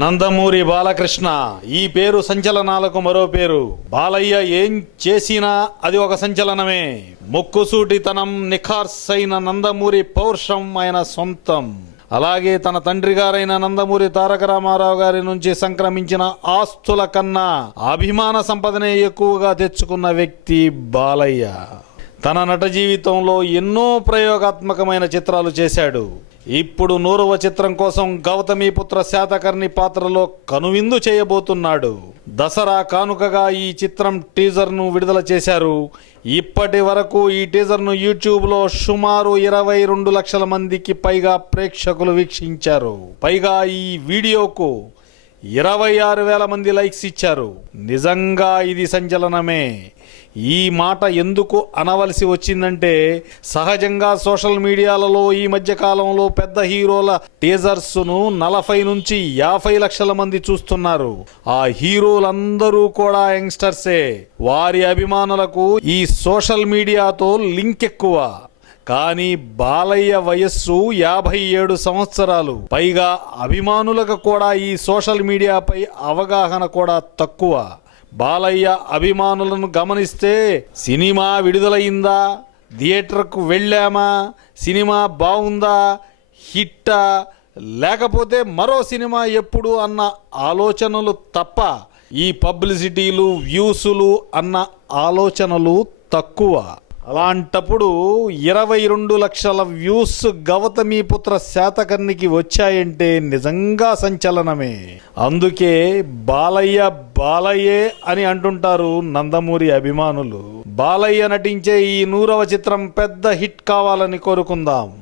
నందమూరి బాలకృష్ణ ఈ పేరు సంచలనాలకు మరో పేరు. బాలయ్య ఏం చేసినా అది ఒక సంచలనమే. ముక్కుసూటితనం నిఖార్సైన నందమూరి పౌరుషం ఆయన సొంతం. అలాగే తన తండ్రి గారైన నందమూరి తారక రామారావు గారి నుంచి సంక్రమించిన ఆస్తుల కన్నా అభిమాన సంపదనే ఎక్కువగా తెచ్చుకున్న వ్యక్తి బాలయ్య. తన నట జీవితంలో ఎన్నో ప్రయోగాత్మకమైన చిత్రాలు చేశాడు. ఇప్పుడు నూరవ చిత్రం కోసం గౌతమిపుత్ర శాతకర్ణి పాత్రలో కనువిందు చేయబోతున్నాడు. దసరా కానుకగా ఈ చిత్రం టీజర్ను విడుదల చేశారు. ఇప్పటి వరకు ఈ టీజర్ను యూట్యూబ్లో సుమారు ఇరవై రెండు లక్షల మందికి పైగా ప్రేక్షకులు వీక్షించారు. పైగా ఈ వీడియోకు ఇరవై ఆరు వేల మంది లైక్స్ ఇచ్చారు. నిజంగా ఇది సంచలనమే. ఈ మాట ఎందుకు అనవలసి వచ్చిందంటే సహజంగా సోషల్ మీడియాలలో ఈ మధ్య కాలంలో పెద్ద హీరోల టీజర్స్ను నలభై నుంచి యాభై లక్షల మంది చూస్తున్నారు. ఆ హీరోలందరూ కూడా యంగ్స్టర్సే. వారి అభిమానులకు ఈ సోషల్ మీడియాతో లింక్ ఎక్కువ కానీ బాలయ్య వయస్సు యాభై ఏడు సంవత్సరాలు. పైగా అభిమానులకు కూడా ఈ సోషల్ మీడియాపై అవగాహన కూడా తక్కువ. బాలయ్య అభిమానులను గమనిస్తే సినిమా విడుదలయిందా థియేటర్కు వెళ్ళామా? సినిమా బాగుందా? హిట్టా? లేకపోతే మరో సినిమా ఎప్పుడు అన్న ఆలోచనలు తప్ప ఈ పబ్లిసిటీలు వ్యూసులు అన్న ఆలోచనలు తక్కువ. అలాంటప్పుడు ఇరవై రెండు లక్షల వ్యూస్ గౌతమిపుత్ర శాతకర్ణికి వచ్చాయంటే నిజంగా సంచలనమే. అందుకే బాలయ్య బాలయ్యే అని అంటుంటారు నందమూరి అభిమానులు. బాలయ్య నటించే ఈ నూరవ చిత్రం పెద్ద హిట్ కావాలని కోరుకుందాం.